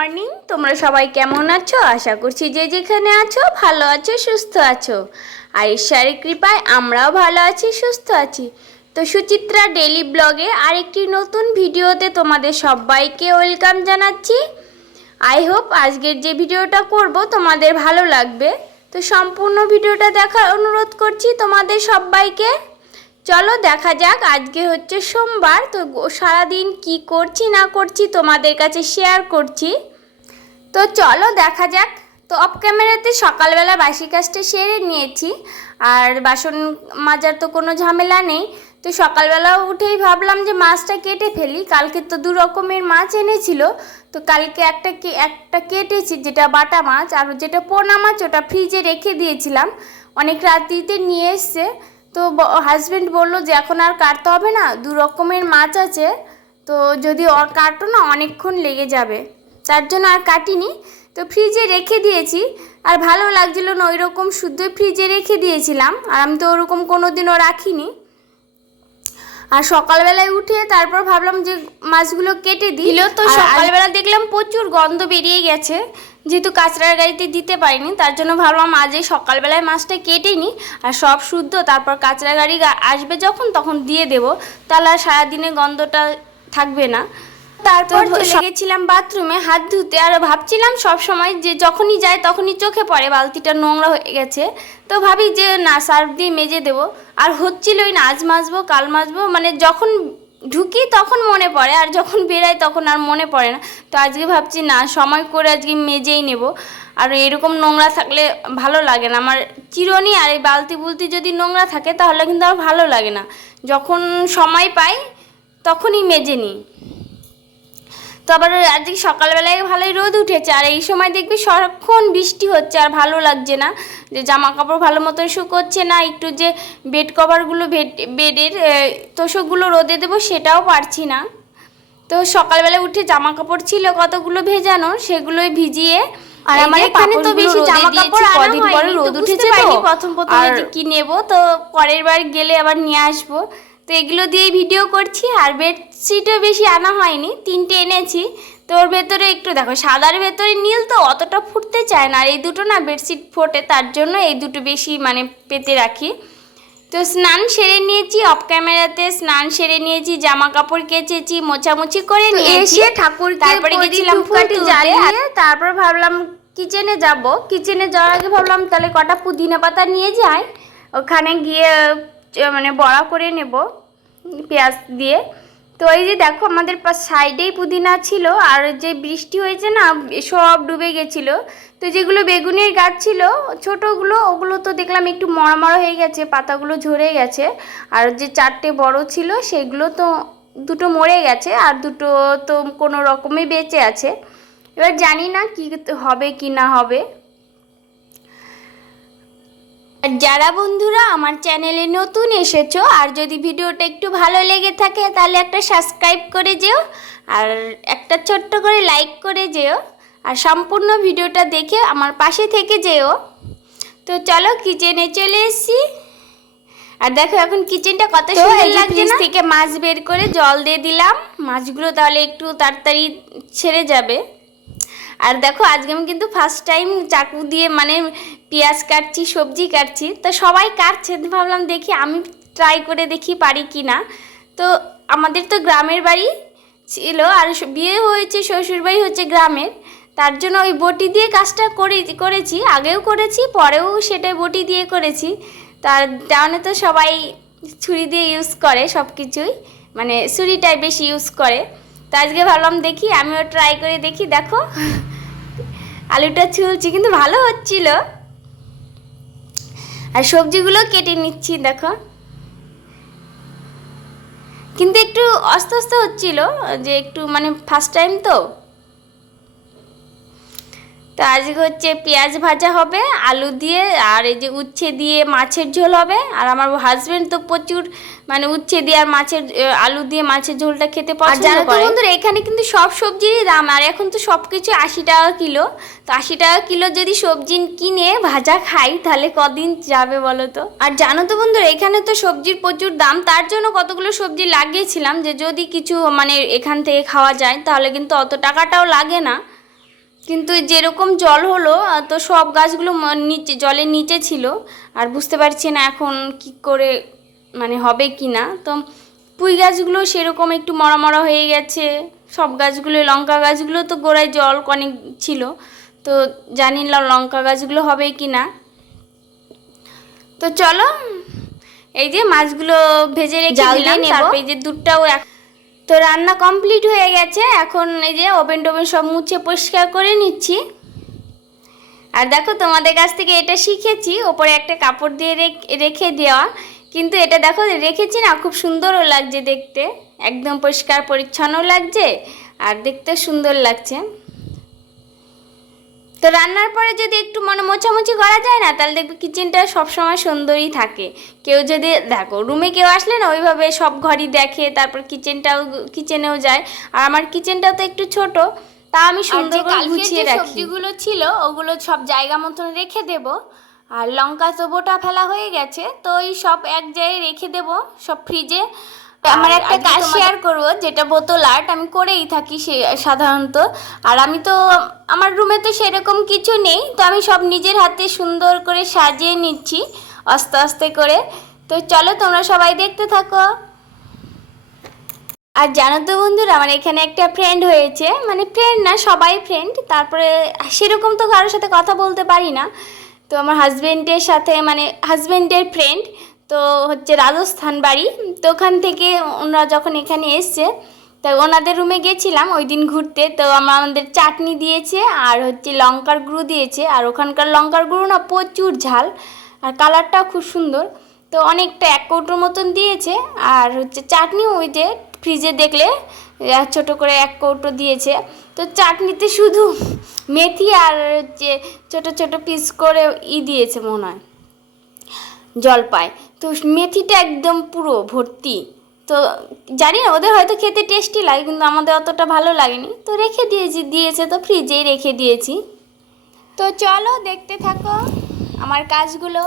Morning, তোমরা সবাই কেমন আছো? আশা করছি যে যেখানে আছো, ভালো আছো, সুস্থ আছো। আর ঈশ্বরের কৃপায় আমরাও ভালো আছি, সুস্থ আছি। তো সুচিত্রা ডেলি ব্লগে আরেকটি নতুন ভিডিওতে তোমাদের সবাইকে ওয়েলকাম জানাচ্ছি। আই হোপ আজকের যে ভিডিওটা করব তোমাদের ভালো লাগবে। তো সম্পূর্ণ ভিডিওটা দেখার অনুরোধ করছি তোমাদের সবাইকে। চলো দেখা যাক, আজকে হচ্ছে সোমবার, তো সারাদিন কি করছি, না করছি তোমাদের কাছে শেয়ার করছি। তো চলো দেখা যাক। তো অফ ক্যামেরাতে সকালবেলা বাসি কাজটা সেরে নিয়েছি। আর বাসন মাজার তো কোনো ঝামেলা নেই। তো সকালবেলা উঠেই ভাবলাম যে মাছটা কেটে ফেলি। কালকে তো দু রকমের মাছ এনেছিল। তো কালকে একটা কে একটা কেটেছি যেটা বাটা মাছ আর যেটা পোনা মাছ ওটা ফ্রিজে রেখে দিয়েছিলাম। অনেক রাত্রিতে নিয়ে এসছে। তো হাজব্যান্ড বলল যে এখন আর কাটতে হবে না, দু রকমের মাছ আছে। তো যদি কাটো না, অনেকক্ষণ লেগে যাবে। তার জন্য আর কাটিনি। তো ফ্রিজে রেখে দিয়েছি। আর ভালো লাগছিল না ওই রকম শুদ্ধ ফ্রিজে রেখে দিয়েছিলাম। আর আমি তো ওরকম কোনো দিনও রাখিনি। আর সকালবেলায় উঠে তারপর ভাবলাম যে মাছগুলো কেটে দিই। তো সকালবেলা দেখলাম প্রচুর গন্ধ বেরিয়ে গেছে। যেহেতু কাঁচরার গাড়িতে দিতে পারিনি তার জন্য ভাবলাম আজ এই সকালবেলায় মাছটা কেটে নিই। আর সব শুদ্ধ তারপর কাঁচরা গাড়ি আসবে যখন তখন দিয়ে দেব। তাহলে আর সারাদিনে গন্ধটা থাকবে না। তারপর চলে গেছিলাম বাথরুমে হাত ধুতে। আর ভাবছিলাম সব সময় যে যখনই যাই তখনই চোখে পড়ে বালতিটা নোংরা হয়ে গেছে। তো ভাবি যে না সার্ফ দিয়ে মেজে দেবো। আর হচ্ছিলই না আজ মাজবো কাল মাজবো। মানে যখন ঢুকি তখন মনে পড়ে আর যখন বেরাই তখন আর মনে পড়ে না। তো আজকে ভাবছি না সময় করে আজকে মেজেই নেব। আর এরকম নোংরা থাকলে ভালো লাগে না। আমার চিরনি আর এই বালতি বুলতি যদি নোংরা থাকে তাহলে কিন্তু আর ভালো লাগে না। যখন সময় পাই তখনই মেজে নিই। তো আবার আজকে সকালবেলায় ভালোই রোদ উঠেছে। আর এই সময় দেখবি সারাক্ষণ বৃষ্টি হচ্ছে আর ভালো লাগছে না। যে জামা কাপড় ভালো মতন শুকোচ্ছে না একটু যে বেড কভারগুলো বেড বেডের তোষকগুলো রোদে দেবো সেটাও পারছি না। তো সকালবেলা উঠে জামা কাপড় ছিল কতগুলো ভেজানো সেগুলোই ভিজিয়ে আর আমার এখানে তো বেশি জামা কাপড় কদিন পরে রোদ উঠেছে তো। প্রথম প্রথমে কি নেব তো পরের বার গেলে আবার নিয়ে আসব। তো এগুলো দিয়ে ভিডিও করছি আর বেডশিটও বেশি আনা হয়নি তিনটে এনেছি। তো ওর ভেতরে একটু দেখো সাদার ভেতরে নীল তো অতটা ফুটতে চায় না আর এই দুটো না বেডশিট ফোটে তার জন্য এই দুটো বেশি মানে পেতে রাখি। তো স্নান সেরে নিয়েছি অফ ক্যামেরাতে স্নান সেরে নিয়েছি জামা কাপড় কেচেছি মোছামুছি করে নিয়েছি। ঠাকুর তারপরে গেছিলাম জ্বালিয়ে তারপর ভাবলাম কিচেনে যাব। কিচেনে যাওয়ার আগে ভাবলাম তাহলে কটা পুদিনা পাতা নিয়ে যাই ওখানে গিয়ে মানে বড়া করে নেব। পেঁয়াজ দিয়ে। তো এই যে দেখো আমাদের সাইডেই পুদিনা ছিল, আর যে বৃষ্টি হয়েছে না, সব ডুবে গেছিল। তো যেগুলো বেগুনের গাছ ছিল, ছোটোগুলো, ওগুলো তো দেখলাম একটু মরা হয়ে গেছে, পাতাগুলো ঝরে গেছে। আর যে চারটে বড় ছিল, সেগুলো তো দুটো মরে গেছে, আর দুটো তো কোনো রকমে বেঁচে আছে। এবার জানি না কি হবে কি না হবে। আর যারা বন্ধুরা আমার চ্যানেলে নতুন এসেছ আর যদি ভিডিওটা একটু ভালো লেগে থাকে তাহলে একটা সাবস্ক্রাইব করে যেও আর একটা ছোট্ট করে লাইক করে যেও আর সম্পূর্ণ ভিডিওটা দেখে আমার পাশে থেকে যেও। তো চলো কিচেনে চলে এসেছি। আর দেখো এখন কিচেনটা কত সুন্দর লাগছে না? থেকে মাছ বের করে জল দিয়ে দিলাম। মাছগুলো তাহলে একটু তাড়াতাড়ি ছেড়ে যাবে। আর দেখো, আজকে আমি কিন্তু ফার্স্ট টাইম চাকু দিয়ে মানে পেঁয়াজ কাটছি, সবজি কাটছি। তো সবাই কাটছে ভাবলাম দেখি আমি ট্রাই করে দেখি পারি কি না তো আমাদের তো গ্রামের বাড়ি ছিল, আর বিয়ে হয়েছে শ্বশুর বাড়ি হচ্ছে গ্রামের। তার জন্য ওই বটি দিয়ে কাজটা করে, করেছি। আগেও করেছি, পরেও সেটাই বটি দিয়ে করেছি। তার টাউনে তো সবাই ছুরি দিয়ে ইউজ করে সব কিছুই মানে ছুরিটাই বেশি ইউজ করে। তো আজকে ভাবলাম দেখি, আমিও ট্রাই করে দেখি, দেখো। আলুটা ছুলছি, কিন্তু ভালো হচ্ছিল। আর সবজিগুলো কেটে নিচ্ছি, দেখো। কিন্তু একটু অস্ত অস্ত হচ্ছিল, যে একটু মানে ফার্স্ট টাইম তো। তো আজকে হচ্ছে পেঁয়াজ ভাজা হবে আলু দিয়ে আর এই যে উচ্ছে দিয়ে মাছের ঝোল হবে। আর আমার হাজবেন্ড তো প্রচুর মানে উচ্ছে দিয়ে আর মাছের আলু দিয়ে মাছের ঝোলটা খেতে পছন্দ করে। বন্ধুরা, এখানে কিন্তু সব সবজিরই দাম আর এখন তো সব কিছু আশি টাকা কিলো। তো আশি টাকা কিলো যদি সবজি কিনে ভাজা খাই তাহলে কদিন যাবে বলো তো? আর জানো তো বন্ধুরা এখানে তো সবজির প্রচুর দাম তার জন্য কতগুলো সবজি লাগিয়েছিলাম যে যদি কিছু মানে এখান থেকে খাওয়া যায় তাহলে কিন্তু অত টাকাটাও লাগে না। কিন্তু যেরকম জল হলো তো সব গাছগুলো নিচে জলের নিচে ছিল। আর বুঝতে পারছি না এখন কি করে মানে হবে কি না। তো পুঁই গাছগুলো সেরকম একটু মরা মরা হয়ে গেছে। সব গাছগুলো লঙ্কা গাছগুলো তো গোড়ায় জল অনেক ছিল। তো জানি না লঙ্কা গাছগুলো হবে কি না। তো চলো এই যে মাছগুলো ভেজে রেখে দিলাম। তারপরে এই যে দুধটাও এক- তো রান্না কমপ্লিট হয়ে গেছে। এখন এই যে ওভেন টোভেন সব মুছে পরিষ্কার করে নিচ্ছি। আর দেখো তোমাদের কাছ থেকে এটা শিখেছি, ওপরে একটা কাপড় দিয়ে রেখ- দেওয়া। কিন্তু এটা দেখো, রেখেছি না, খুব সুন্দরও লাগছে দেখতে। একদম পরিষ্কার পরিচ্ছন্নও লাগছে, আর দেখতে সুন্দর লাগছে। তো রান্নার পরে যদি একটু মানে মোছামুছি করা যায় না তাহলে দেখবে কিচেনটা সবসময় সুন্দরই থাকে। কেউ যদি দেখো রুমে কেউ আসলে না ওইভাবে সব ঘরই দেখে তারপর কিচেনটাও কিচেনেও যায়। আর আমার কিচেনটাও তো একটু ছোট তা আমি সুন্দর করে গুছিয়ে রাখি। সবজিগুলো ছিল ওগুলো সব জায়গা মতন রেখে দেব। আর লঙ্কা তো বোটা ফেলা হয়ে গেছে তো ওই সব এক জায়গায় রেখে দেব সব ফ্রিজে আমার একটা কাজ শেয়ার করব যেটা বোতল আর্ট আমি করেই থাকি সে সাধারণত। আর আমি তো আমার রুমে তো সেরকম কিছু নেই তো আমি সব নিজের হাতে সুন্দর করে সাজিয়ে নিচ্ছি আস্তে আস্তে করে। তো চলো তোমরা সবাই দেখতে থাকো। আর জানো তো বন্ধুরা আমার এখানে একটা ফ্রেন্ড হয়েছে মানে ফ্রেন্ড না সবাই ফ্রেন্ড তারপরে সেরকম তো কারোর সাথে কথা বলতে পারি না। তো আমার হাজব্যান্ডের সাথে মানে হাজব্যান্ডের ফ্রেন্ড তো হচ্ছে রাজস্থান বাড়ি, তো ওখান থেকে ওনারা যখন এখানে এসছে, তো ওনাদের রুমে গেছিলাম ওই দিন ঘুরতে, তো আমাদের চাটনি দিয়েছে আর হচ্ছে লঙ্কার গুঁড়ো দিয়েছে, আর ওখানকার লঙ্কার গুঁড়ো না প্রচুর ঝাল, আর কালারটাও খুব সুন্দর, তো অনেকটা এক কৌটোর মতন দিয়েছে, আর হচ্ছে চাটনি ওই যে ফ্রিজে দেখলে ছোট করে এক কৌটো দিয়েছে, তো চাটনিতে শুধু মেথি আর হচ্ছে ছোট ছোট পিস করে ই দিয়েছে মনে হয়। জলপাই তো মেথিটা একদম পুরো ভর্তি। তো জানি না, ওদের হয়তো খেতে টেস্টি লাগে, কিন্তু আমাদের অতটা ভালো লাগেনি। তো রেখে দিয়েছি, দিয়েছে তো ফ্রিজেই রেখে দিয়েছি। তো চলো দেখতে থাকো আমার কাজগুলো।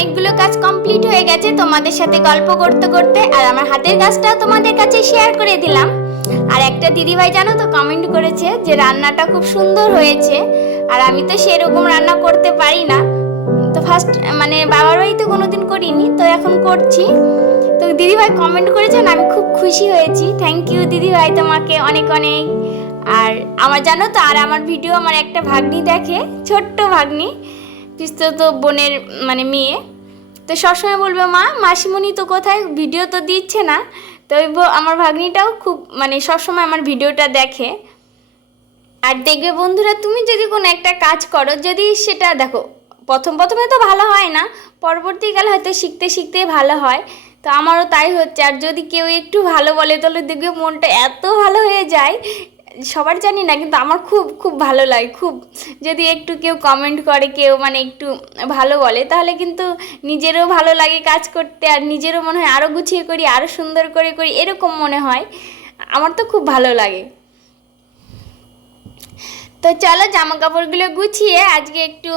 অনেকগুলো কাজ কমপ্লিট হয়ে গেছে, তোমাদের সাথে গল্প করতে করতে আর আমার হাতের কাজটাও তোমাদের কাছে শেয়ার করে দিলাম। আর একটা দিদিভাই জানো তো কমেন্ট করেছে যে রান্নাটা খুব সুন্দর হয়েছে আর আমি তো সেরকম রান্না করতে পারি না। তো ফার্স্ট মানে বাবার বাড়িতে কোনোদিন করিনি, তো এখন করছি। তো দিদিভাই কমেন্ট করেছেন আমি খুব খুশি হয়েছি। থ্যাংক ইউ দিদিভাই তোমাকে অনেক অনেক। আর আমার জানো তো, আর আমার ভিডিও আমার একটা ভাগ্নি দেখে, ছোট্ট ভাগ্নি। তো বোনের মানে মেয়ে। তো সবসময় বলবে, মা, মাসিমণি তো কোথায়? ভিডিও তো দিচ্ছে না। তো ওই আমার ভাগ্নিটাও খুব মানে সবসময় আমার ভিডিওটা দেখে। আর দেখবে, বন্ধুরা, তুমি যদি কোনো একটা কাজ করো, যদি সেটা দেখো, প্রথম, প্রথমে তো ভালো হয় না, পরবর্তীকালে হয়তো শিখতে শিখতে ভালো হয়। তো আমারও তাই হচ্ছে। আর যদি কেউ একটু ভালো বলে, তাহলে দেখবে মনটা এত ভালো হয়ে যায় সবার জানি না কিন্তু আমার খুব খুব ভালো লাগে। খুব যদি একটু কেউ কমেন্ট করে কেউ মানে একটু ভালো বলে তাহলে কিন্তু নিজেরও ভালো লাগে কাজ করতে আর নিজেরও মনে হয় আরও গুছিয়ে করি আরও সুন্দর করে করি এরকম মনে হয়। আমার তো খুব ভালো লাগে। তো চলো জামা কাপড়গুলো গুছিয়ে আজকে একটু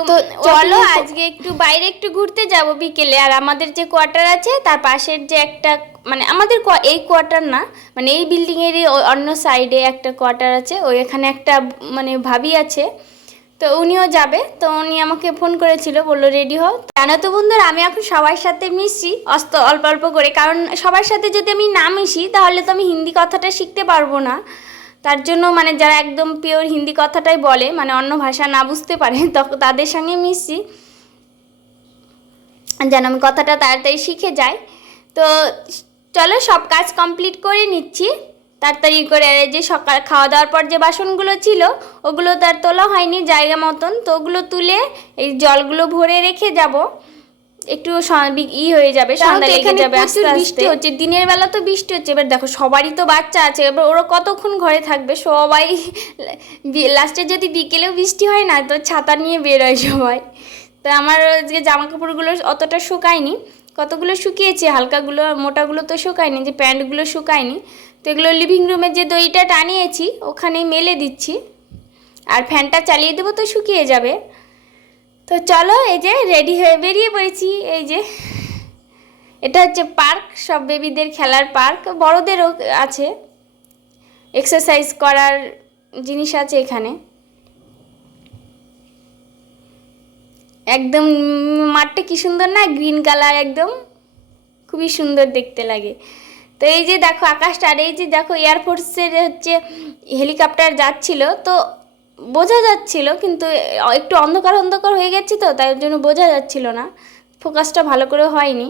চলো আজকে একটু বাইরে একটু ঘুরতে যাব বিকেলে আর আমাদের যে কোয়ার্টার আছে তার পাশের যে একটা মানে আমাদের এই কোয়ার্টার না মানে এই বিল্ডিংয়েরই অন্য সাইডে একটা কোয়ার্টার আছে, ওই এখানে একটা মানে ভাবি আছে, তো উনিও যাবে, তো উনি আমাকে ফোন করেছিল, বলল রেডি হও? জানো তো বন্ধুরা, আমি এখন সবার সাথে মিশি, অস্ত, অল্প অল্প করে, কারণ সবার সাথে যদি আমি না মিশি, তাহলে তো আমি হিন্দি কথাটা শিখতে পারব না। তার জন্য মানে যারা একদম পিওর হিন্দি কথাটাই বলে মানে অন্য ভাষা না বুঝতে পারে তখন তাদের সঙ্গে মিশি। যেন আমি কথাটা তাড়াতাড়ি শিখে যাই। তো চলো সব কাজ কমপ্লিট করে নিচ্ছি। তাড়াতাড়ি করে যে সকাল খাওয়া দাওয়ার পর যে বাসনগুলো ছিল ওগুলো তার তোলা হয়নি জায়গা মতন। তো ওগুলো তুলে এই জলগুলো ভরে রেখে যাব। একটু ই হয়ে যাবে সন্ধ্যা লেগে যাবে আস্তে আস্তে। বৃষ্টি হচ্ছে দিনের বেলা তো বৃষ্টি হচ্ছে। এবার দেখো সবারই তো বাচ্চা আছে এবার ওরা কতক্ষণ ঘরে থাকবে? সবাই লাস্টে যদি বিকেলেও বৃষ্টি হয় না তো ছাতা নিয়ে বেরোয় সবাই। তো আমার যে জামা কাপড়গুলো অতটা শুকায়নি। কতগুলো শুকিয়েছে? হালকাগুলো আর মোটাগুলো তো শুকায়নি, যে প্যান্টগুলো শুকায়নি। তো এগুলো লিভিং রুমে যে দইটা টানিয়েছি, ওখানেই মেলে দিচ্ছি। আর ফ্যানটা চালিয়ে দেবো তো শুকিয়ে যাবে। তো চলো, এই যে রেডি হয়ে বেরিয়ে পড়েছি, এই যে। এটা হচ্ছে পার্ক, সব বেবিদের খেলার পার্ক, বড়দেরও আছে। এক্সারসাইজ করার জিনিস আছে এখানে। একদম মাঠটা কি সুন্দর না? গ্রিন কালার একদম। খুবই সুন্দর দেখতে লাগে। তো এই যে দেখো আকাশটা, আর এই যে দেখো এয়ারফোর্সের হচ্ছে হেলিকপ্টার যাচ্ছিল, তো বোঝা যাচ্ছিল, কিন্তু একটু অন্ধকার অন্ধকার হয়ে গেছে তো, তাই জন্য বোঝা যাচ্ছিল না। ফোকাসটা ভালো করে হয়নি।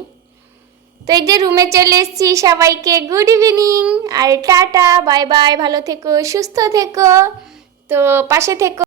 তো এই যে রুমে চলে এসেছি সবাইকে। গুড ইভিনিং আর টাটা বাই বাই ভালো থেকো, সুস্থ থেকো। তো পাশে থেকো।